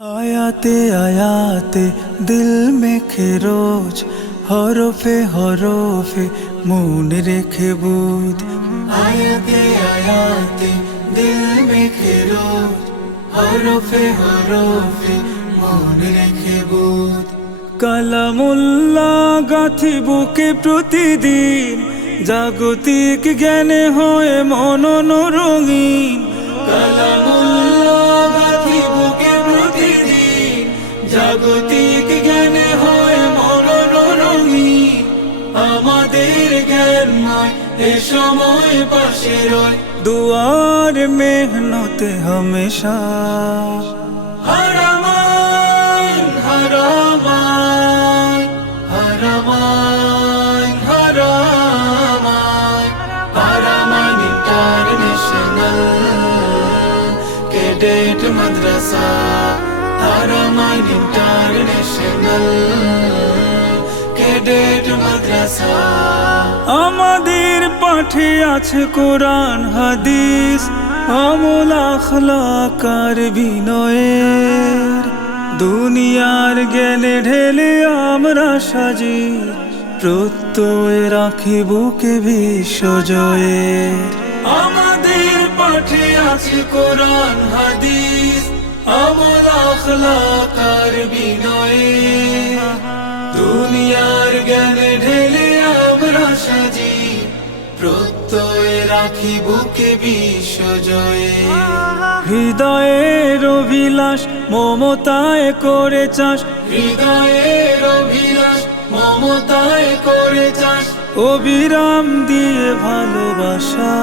आयाते आयाते दिल में रोज हरफे हरफे मन रेखे बुध आयाते आयाते दिल में रोज हरफे हरफे मन रेखे बुध কালামুল্লাহ গাথি বুকে প্রতিদিন জাগতিক জ্ঞানে হয় মনন রঙিন কালামুল্লাহ গাথি বুকে প্রতিদিন জাগতিক জ্ঞানে হয় মনন রঙিন আমাদের জ্ঞানময় এ সময় পাশে রয় দুয়ার মেহনতে হমেশা Cadet Madrasa Haramain International Cadet Madrasa আমাদের পাঠে আছে কোরআন হাদিস আমল আখলাক আর বিনয়ের দুনিয়ার জ্ঞানে ঢেলে আমরা সাজি প্রত্যয় রাখি বুকে বিশ্বজয়ের আমাদের পাঠে আছে কোরআন হাদিস আমল আখলাক আর বিনয়ের দুনিয়ার জ্ঞানে ঢেলে আমরা সাজি প্রত্যয় রাখি বুকে বিশ্বজয়ের হৃদয়ের অভিলাষ মমতায় করে চাষ হৃদয়ের অভিলাষ মমতায় করে চাষ অবিরাম দিয়ে ভালোবাসা